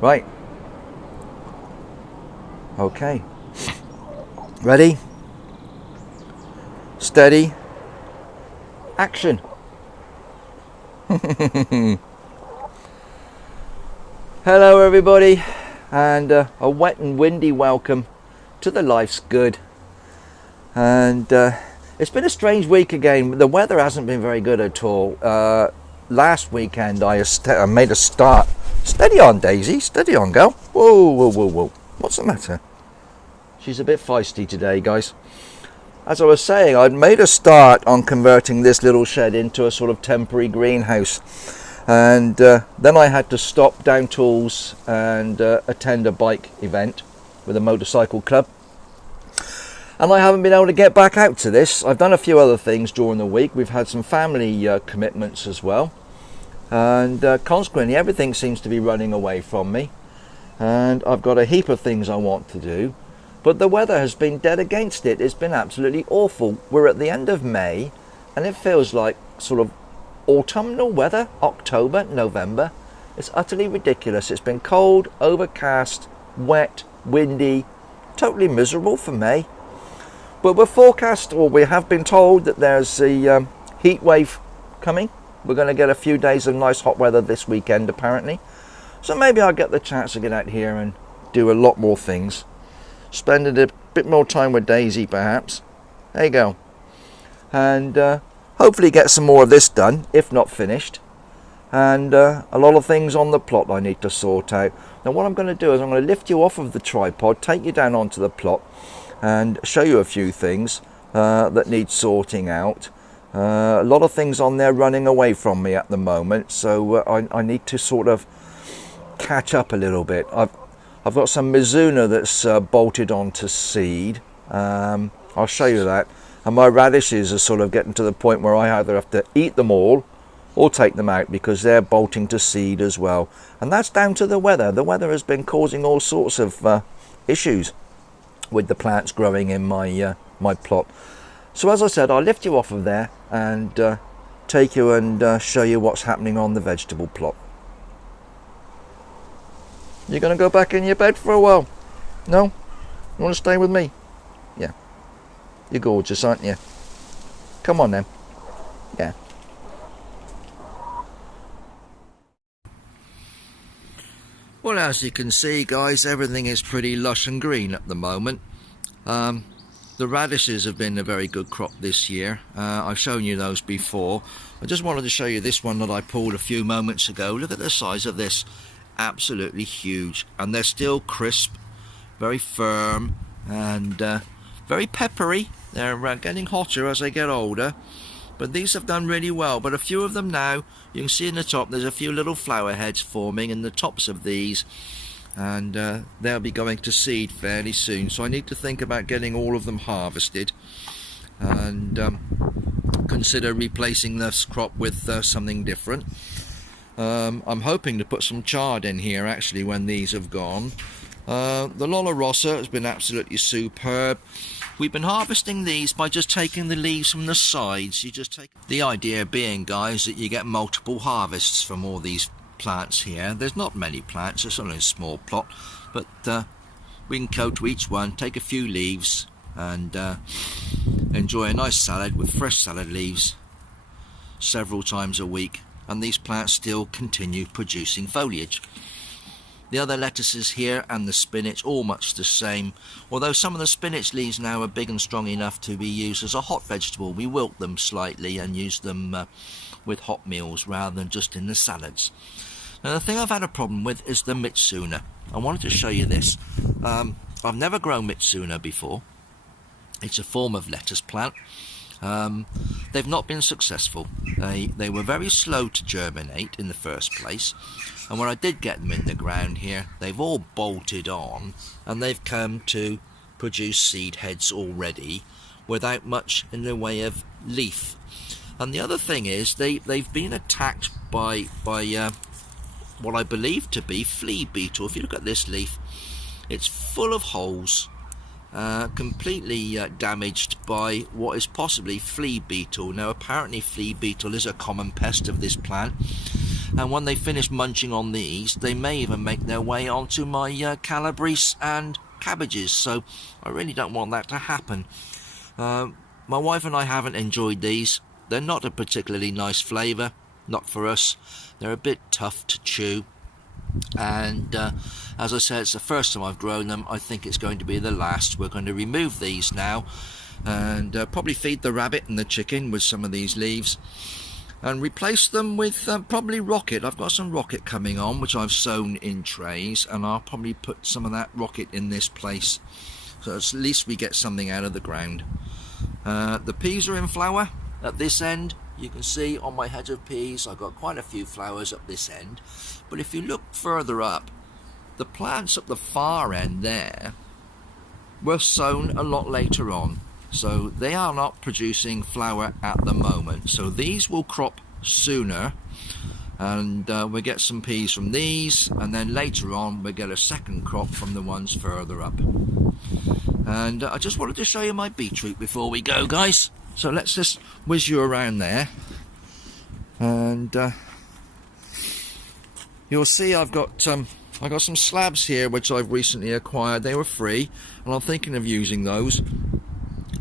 Right. Okay. Ready? Steady. Action. Hello everybody, and a wet and windy welcome to the Life's Good. And it's been a strange week again. The weather hasn't been very good at all. Last weekend I made a start. Steady on, Daisy, steady on, girl. Whoa, whoa, whoa, whoa. What's the matter? She's a bit feisty today, guys. As I was saying, I'd made a start on converting this little shed into a sort of temporary greenhouse. And then I had to stop down tools and attend a bike event with a motorcycle club. And I haven't been able to get back out to this. I've done a few other things during the week. We've had some family commitments as well. And consequently, everything seems to be running away from me. And I've got a heap of things I want to do. But the weather has been dead against it. It's been absolutely awful. We're at the end of May, and it feels like sort of autumnal weather, October, November. It's utterly ridiculous. It's been cold, overcast, wet, windy, totally miserable for May. But we're forecast, or we have been told, that there's a heat wave coming. We're going to get a few days of nice hot weather this weekend, apparently. So maybe I'll get the chance to get out here and do a lot more things. Spending a bit more time with Daisy, perhaps. There you go. And hopefully get some more of this done, if not finished. And a lot of things on the plot I need to sort out. Now what I'm going to do is I'm going to lift you off of the tripod, take you down onto the plot, and show you a few things that need sorting out. A lot of things on there running away from me at the moment, so I need to sort of catch up a little bit. I've got some Mizuna that's bolted onto seed. I'll show you that. And my radishes are sort of getting to the point where I either have to eat them all or take them out because they're bolting to seed as well. And that's down to the weather. The weather has been causing all sorts of issues with the plants growing in my my plot. So as I said, I'll lift you off of there and take you and show you what's happening on the vegetable plot. You're going to go back in your bed for a while? No? You want to stay with me? Yeah. You're gorgeous, aren't you? Come on then. Yeah. Well, as you can see, guys, everything is pretty lush and green at the moment. The radishes have been a very good crop this year. I've shown you those before. I just wanted to show you this one that I pulled a few moments ago. Look at the size of this. Absolutely huge, and they're still crisp, very firm, and very peppery. They're getting hotter as they get older, but these have done really well. But a few of them now, you can see in the top there's a few little flower heads forming in the tops of these, and they'll be going to seed fairly soon. So I need to think about getting all of them harvested and consider replacing this crop with something different. I'm hoping to put some chard in here actually when these have gone. The Lolla Rossa has been absolutely superb. We've been harvesting these by just taking the leaves from the sides. You just take the idea being, guys, that you get multiple harvests from all these plants here. There's not many plants, it's only a small plot, but we can go to each one, take a few leaves and enjoy a nice salad with fresh salad leaves several times a week. And these plants still continue producing foliage. The other lettuces here and the spinach, all much the same, although some of the spinach leaves now are big and strong enough to be used as a hot vegetable. We wilt them slightly and use them with hot meals rather than just in the salads. Now the thing I've had a problem with is the Mitsuna. I wanted to show you this. I've never grown Mitsuna before. It's a form of lettuce plant. They've not been successful. They were very slow to germinate in the first place, and when I did get them in the ground here, they've all bolted on and they've come to produce seed heads already without much in the way of leaf. And the other thing is they've been attacked by what I believe to be flea beetle. If you look at this leaf, it's full of holes, completely damaged by what is possibly flea beetle. Now apparently flea beetle is a common pest of this plant, and when they finish munching on these, they may even make their way onto my calabrese and cabbages, so I really don't want that to happen. My wife and I haven't enjoyed these. They're not a particularly nice flavour, not for us. They're a bit tough to chew, and as I said, it's the first time I've grown them. I think it's going to be the last. We're going to remove these now and probably feed the rabbit and the chicken with some of these leaves and replace them with probably rocket. I've got some rocket coming on which I've sown in trays, and I'll probably put some of that rocket in this place, so at least we get something out of the ground. The peas are in flower at this end. You can see on my head of peas I've got quite a few flowers up this end, but if you look further up, the plants at the far end there were sown a lot later on, so they are not producing flower at the moment. So these will crop sooner, and we'll get some peas from these, and then later on we'll get a second crop from the ones further up. And I just wanted to show you my beetroot before we go, guys. So let's just whiz you around there, and you'll see I've got some slabs here which I've recently acquired. They were free, and I'm thinking of using those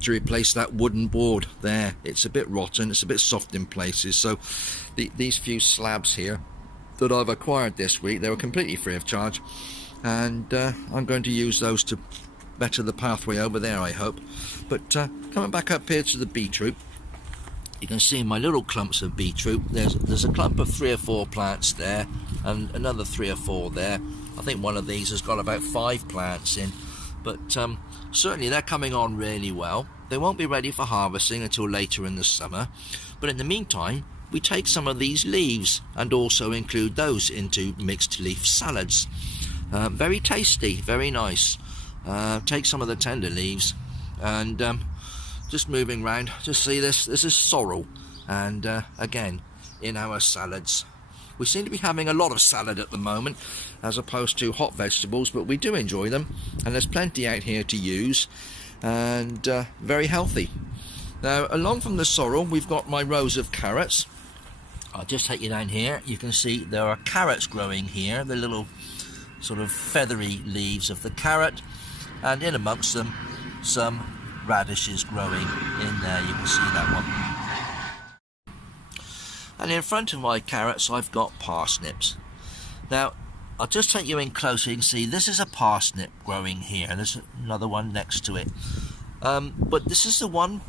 to replace that wooden board there. It's a bit rotten, it's a bit soft in places, so these few slabs here that I've acquired this week, they were completely free of charge, and I'm going to use those to better the pathway over there, I hope. But coming back up here to the beetroot, you can see my little clumps of beetroot. There's a clump of 3 or 4 plants there, and another 3 or 4 there. I think one of these has got about 5 plants in, but certainly they're coming on really well. They won't be ready for harvesting until later in the summer, but in the meantime we take some of these leaves and also include those into mixed leaf salads. Very tasty, very nice. Take some of the tender leaves, and just moving round, just see this is sorrel, and again in our salads. We seem to be having a lot of salad at the moment as opposed to hot vegetables, but we do enjoy them, and there's plenty out here to use, and very healthy. Now along from the sorrel we've got my rows of carrots. I'll just take you down here. You can see there are carrots growing here, the little sort of feathery leaves of the carrot, and in amongst them some radishes growing in there. You can see that one. And in front of my carrots I've got parsnips. Now I'll just take you in closer. You can see this is a parsnip growing here. There's another one next to it. But this is the one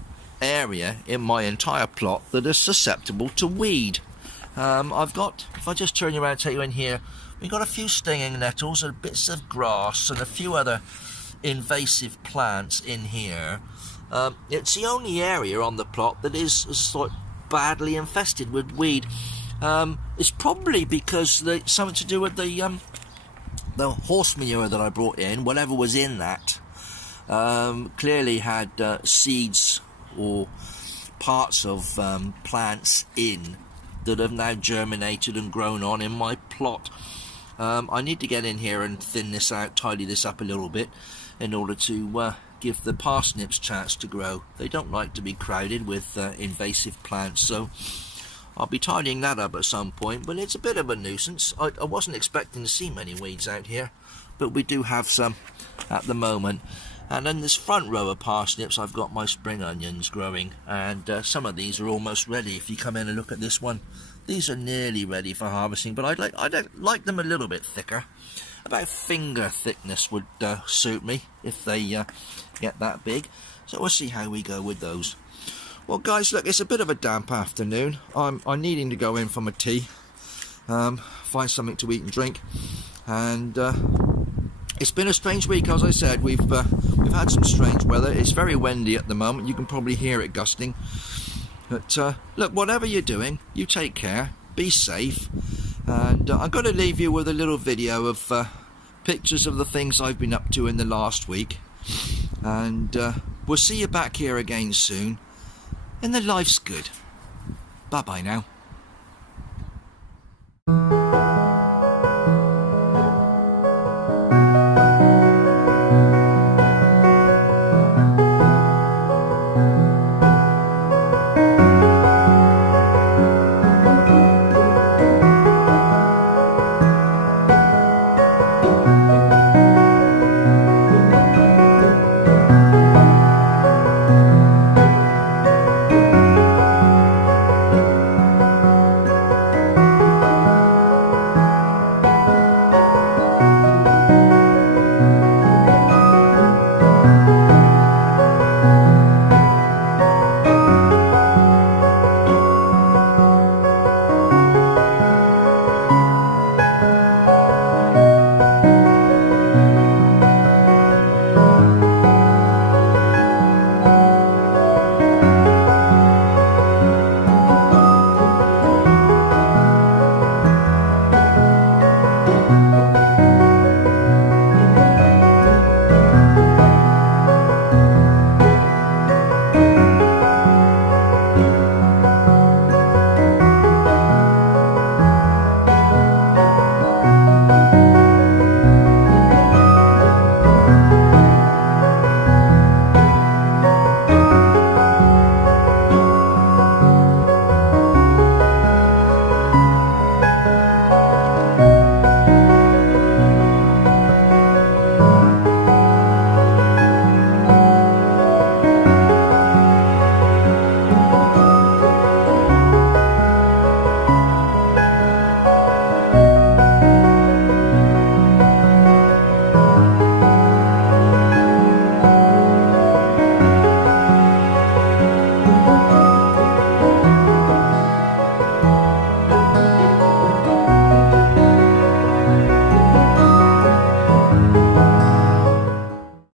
area in my entire plot that is susceptible to weed. I've got, if I just turn you around and take you in here, we've got a few stinging nettles and bits of grass and a few other invasive plants in here. It's the only area on the plot that is sort of badly infested with weed. It's probably because it's something to do with the horse manure that I brought in. Whatever was in that clearly had seeds or parts of plants in that have now germinated and grown on in my plot. I need to get in here and thin this out, tidy this up a little bit in order to give the parsnips chance to grow. They don't like to be crowded with invasive plants, so I'll be tidying that up at some point, but it's a bit of a nuisance. I wasn't expecting to see many weeds out here, but we do have some at the moment. And in this front row of parsnips I've got my spring onions growing, and some of these are almost ready. If you come in and look at this one, these are nearly ready for harvesting, but I'd like them a little bit thicker. About finger thickness would suit me if they get that big. So we'll see how we go with those. Well guys, look, it's a bit of a damp afternoon. I'm needing to go in for my tea, find something to eat and drink, and it's been a strange week. As I said, we've had some strange weather. It's very windy at the moment. You can probably hear it gusting. But look, whatever you're doing, you take care, be safe, and I'm going to leave you with a little video of pictures of the things I've been up to in the last week, and we'll see you back here again soon in the Life's Good. Bye bye now.